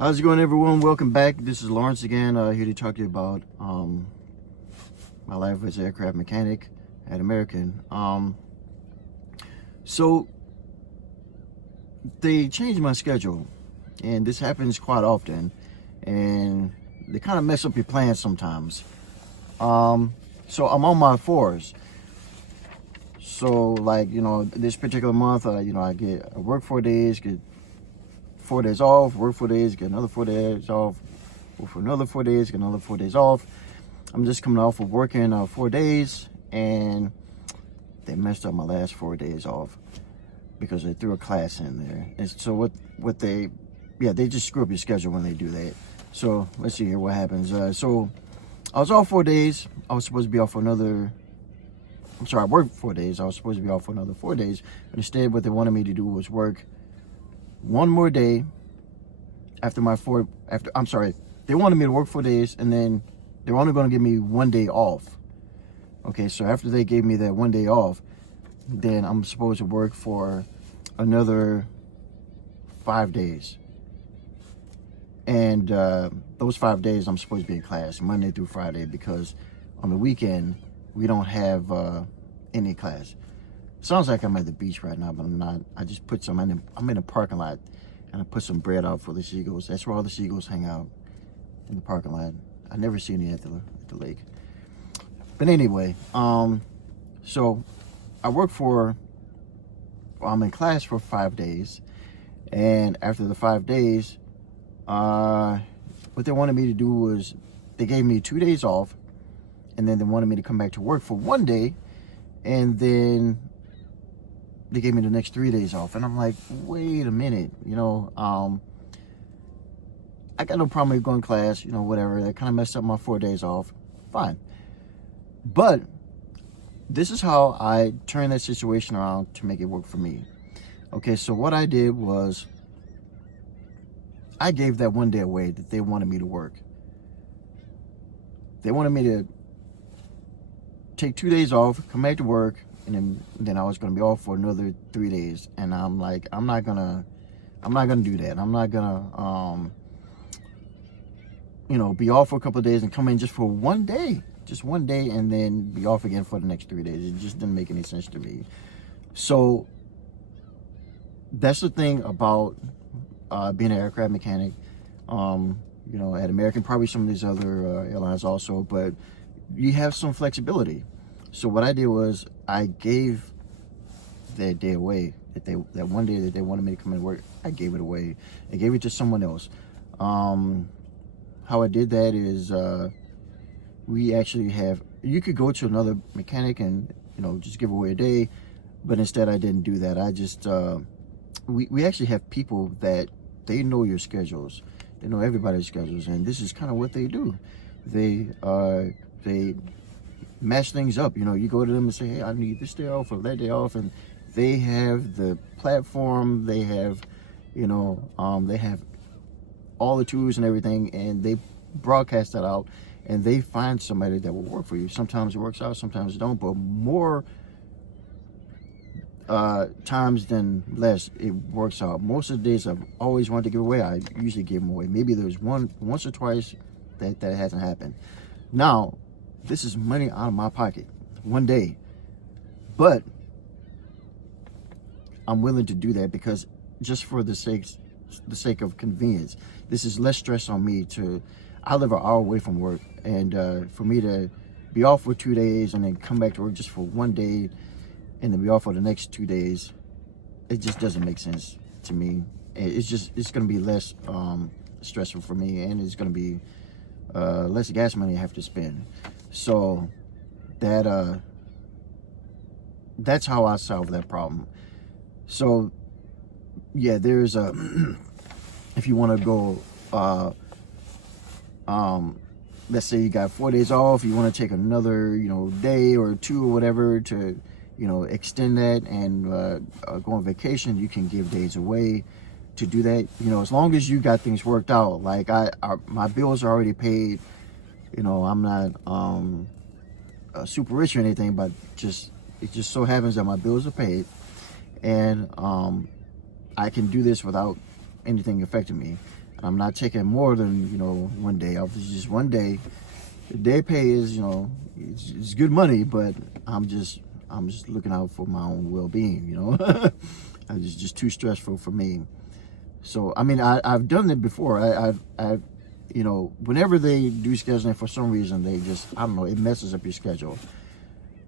How's it going, everyone? Welcome back. This is Lawrence again, here to talk to you about my life as an aircraft mechanic at American. So they changed my schedule, and this happens quite often, and they kind of mess up your plans sometimes. So I'm on my fours. So this particular month, I work 4 days, get 4 days off, work 4 days, get another 4 days off, work for another 4 days, get another 4 days off. I'm just coming off of working 4 days, and they messed up my last 4 days off because they threw a class in there. And so they just screw up your schedule when they do that. So let's see here what happens. So I was off 4 days. I was supposed to be off for I worked 4 days. I was supposed to be off for another 4 days. But instead, what they wanted me to do was work one more day they wanted me to work 4 days, and then they were only going to give me 1 day off. Okay, so after they gave me that 1 day off, then I'm supposed to work for another 5 days. And those 5 days I'm supposed to be in class Monday through Friday, because on the weekend we don't have any class. Sounds like I'm at the beach right now, but I'm not. I just put I'm in a parking lot, and I put some bread out for the seagulls. That's where all the seagulls hang out, in the parking lot. I never see any at the lake. But anyway, so I'm in class for 5 days, and after the 5 days, what they wanted me to do was they gave me 2 days off, and then they wanted me to come back to work for 1 day, and then they gave me the next 3 days off. And I'm like, wait a minute, I got no problem with going to class, whatever. They kind of messed up my 4 days off. Fine. But this is how I turned that situation around to make it work for me. Okay, so what I did was I gave that 1 day away that they wanted me to work. They wanted me to take 2 days off, come back to work, and then I was going to be off for another 3 days. And I'm like, I'm not gonna do that. I'm not gonna be off for a couple of days and come in just for 1 day, and then be off again for the next 3 days. It just didn't make any sense to me. So that's the thing about being an aircraft mechanic, at American, probably some of these other airlines also, but you have some flexibility. So what I did was I gave that day away, that 1 day that they wanted me to come in and work. I gave it away. I gave it to someone else. How I did that is you could go to another mechanic and just give away a day, but instead I didn't do that. I just we actually have people that they know your schedules. They know everybody's schedules, and this is kind of what they do. They match things up. You go to them and say, hey, I need this day off or that day off, and they have the platform, they have they have all the tools and everything, and they broadcast that out, and they find somebody that will work for you. Sometimes it works out, sometimes it don't, but more times than less it works out. Most of the days I've always wanted to give away, I usually give them away. Maybe there's once or twice that hasn't happened. Now, this is money out of my pocket, 1 day, but I'm willing to do that because just for the sake of convenience. This is less stress on me. I live an hour away from work, and for me to be off for 2 days and then come back to work just for 1 day and then be off for the next 2 days, it just doesn't make sense to me. It's going to be less stressful for me, and it's going to be less gas money I have to spend. So that's how I solve that problem. So yeah, there's if you want to go let's say you got 4 days off, you want to take another day or two or whatever to extend that and go on vacation, you can give days away to do that. As long as you got things worked out. Like my bills are already paid. I'm not super rich or anything, but it just so happens that my bills are paid, and I can do this without anything affecting me. and I'm not taking more than, 1 day off. It's just 1 day. The day pay is, it's good money, but I'm just looking out for my own well-being. It's just too stressful for me. So I mean, I've done it before. I've whenever they do scheduling, for some reason they just, I don't know, it messes up your schedule.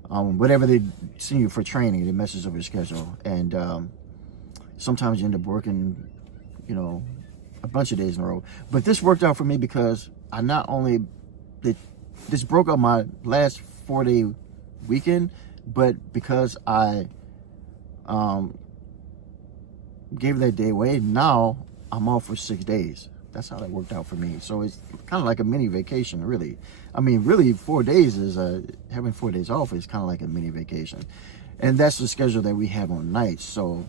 Whatever they send you for training, it messes up your schedule, and sometimes you end up working, a bunch of days in a row. But this worked out for me because I not only this broke up my last 4-day weekend, but because I gave that day away, now I'm off for 6 days. That's how that worked out for me. So it's kind of like a mini vacation, really. I mean, really, 4 days is having 4 days off is kind of like a mini vacation, and that's the schedule that we have on nights. So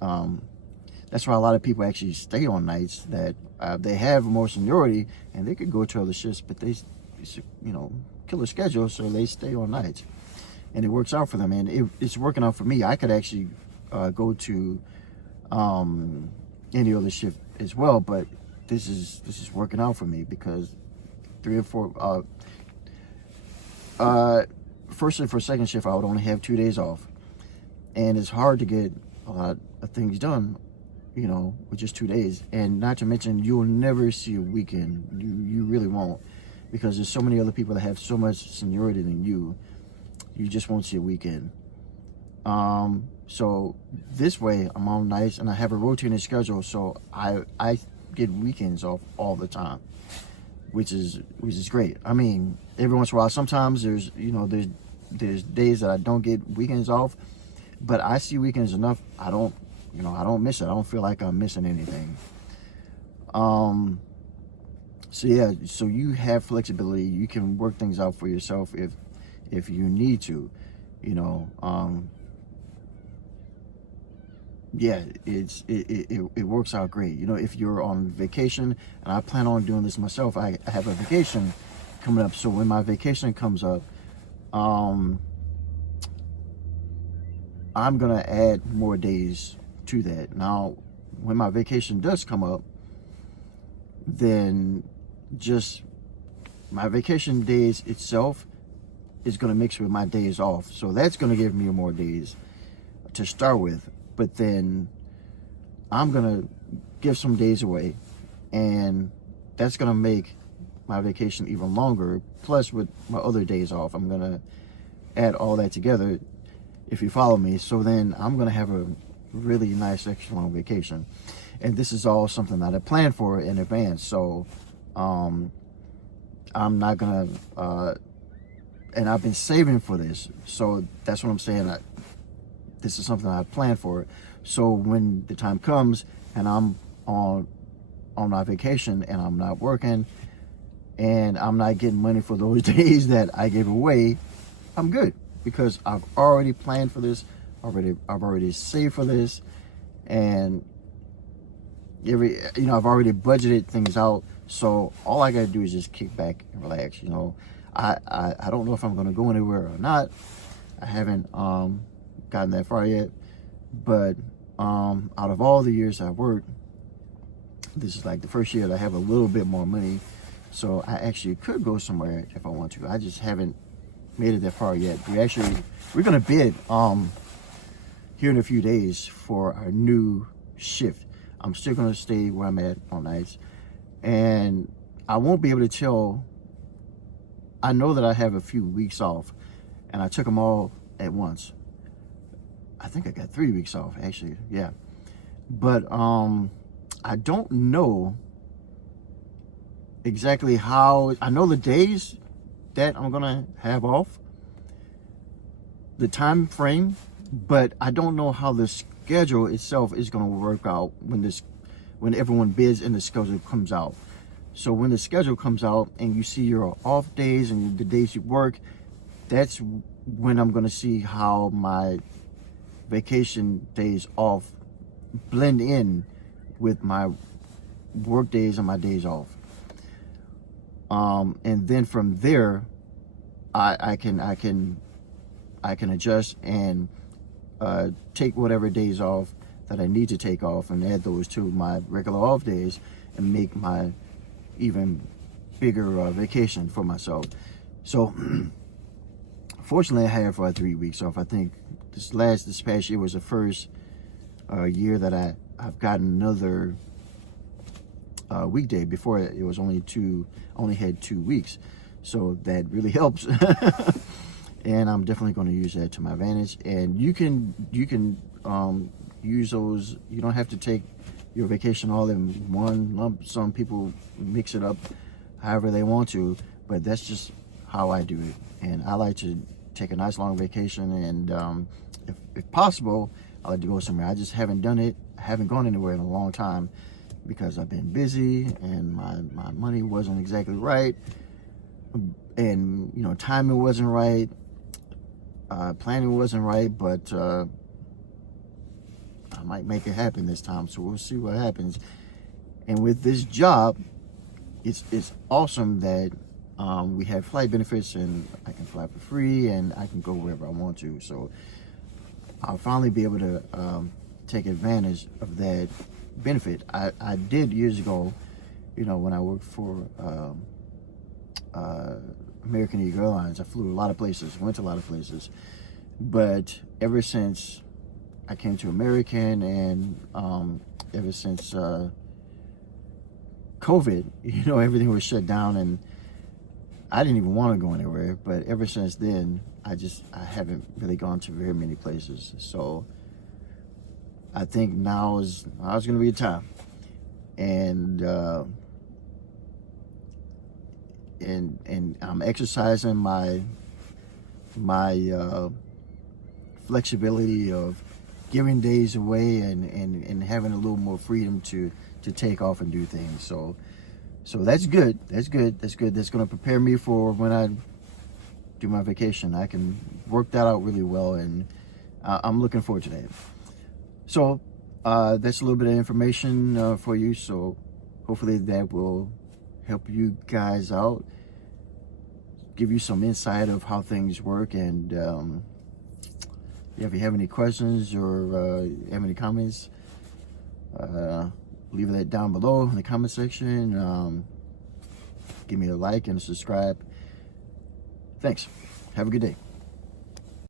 that's why a lot of people actually stay on nights. That they have more seniority and they could go to other shifts, but they, kill a schedule, so they stay on nights, and it works out for them. And it's working out for me. I could actually go to any other shift as well, but this is working out for me because 3 or 4 first and for second shift I would only have 2 days off, and it's hard to get a lot of things done with just 2 days. And not to mention, you'll never see a weekend. You really won't, because there's so many other people that have so much seniority than you just won't see a weekend. So this way I'm on nights and I have a rotating schedule, so I get weekends off all the time, which is great. I mean, every once in a while, sometimes there's days that I don't get weekends off, but I see weekends enough. I don't miss it. I don't feel like I'm missing anything. So yeah, so you have flexibility. You can work things out for yourself if you need to, yeah, it works out great. If you're on vacation, and I plan on doing this myself, I have a vacation coming up. So when my vacation comes up, I'm gonna add more days to that. Now, when my vacation does come up, then just my vacation days itself is gonna mix with my days off. So that's gonna give me more days to start with. But then I'm gonna give some days away, and that's gonna make my vacation even longer. Plus, with my other days off, I'm gonna add all that together, if you follow me. So then I'm gonna have a really nice extra long vacation, and this is all something that I planned for in advance. So I'm not gonna and I've been saving for this, so that's what I'm saying. This is something I planned for. So when the time comes and I'm on my vacation and I'm not working and I'm not getting money for those days that I gave away, I'm good, because I've already planned for this. I've already saved for this, and I've already budgeted things out. So all I gotta do is just kick back and relax. I don't know if I'm gonna go anywhere or not. I haven't gotten that far yet, but out of all the years I've worked, this is like the first year that I have a little bit more money, so I actually could go somewhere if I want to. I just haven't made it that far yet. We're gonna bid here in a few days for our new shift. I'm still gonna stay where I'm at on nights, and I won't be able to tell. I know that I have a few weeks off, and I took them all at once. I think I got 3 weeks off, actually. Yeah. But I don't know exactly how. I know the days that I'm gonna have off, the time frame, but I don't know how the schedule itself is gonna work out when everyone bids and the schedule comes out. So when the schedule comes out and you see your off days and the days you work, that's when I'm gonna see how my vacation days off blend in with my work days and my days off. And then from there, I can adjust and take whatever days off that I need to take off and add those to my regular off days and make my even bigger vacation for myself. So fortunately I have 3 weeks off. I think this past year was the first year that I've gotten another weekday. Before it was only had 2 weeks, so that really helps. And I'm definitely going to use that to my advantage. And you can use those. You don't have to take your vacation all in one lump. Some people mix it up however they want to, but that's just how I do it. And I like to take a nice long vacation, and if possible, I like to go somewhere. I just haven't done it. I haven't gone anywhere in a long time because I've been busy and my money wasn't exactly right, and timing wasn't right, planning wasn't right. But I might make it happen this time, so we'll see what happens. And with this job, it's awesome that we have flight benefits, and I can fly for free, and I can go wherever I want to. So I'll finally be able to take advantage of that benefit. I did years ago, when I worked for American Airlines. I flew a lot of places, went to a lot of places, but ever since I came to American, and ever since COVID, everything was shut down, and I didn't even want to go anywhere. But ever since then, I haven't really gone to very many places. So I think now is going to be a time, and I'm exercising my flexibility of giving days away, and having a little more freedom to take off and do things. So that's good. That's good. That's going to prepare me for when I do my vacation. I can work that out really well, and I'm looking forward to that. So that's a little bit of information for you. So hopefully that will help you guys out, give you some insight of how things work. And if you have any questions or have any comments, leave that down below in the comment section. Give me a like and a subscribe. Thanks. Have a good day.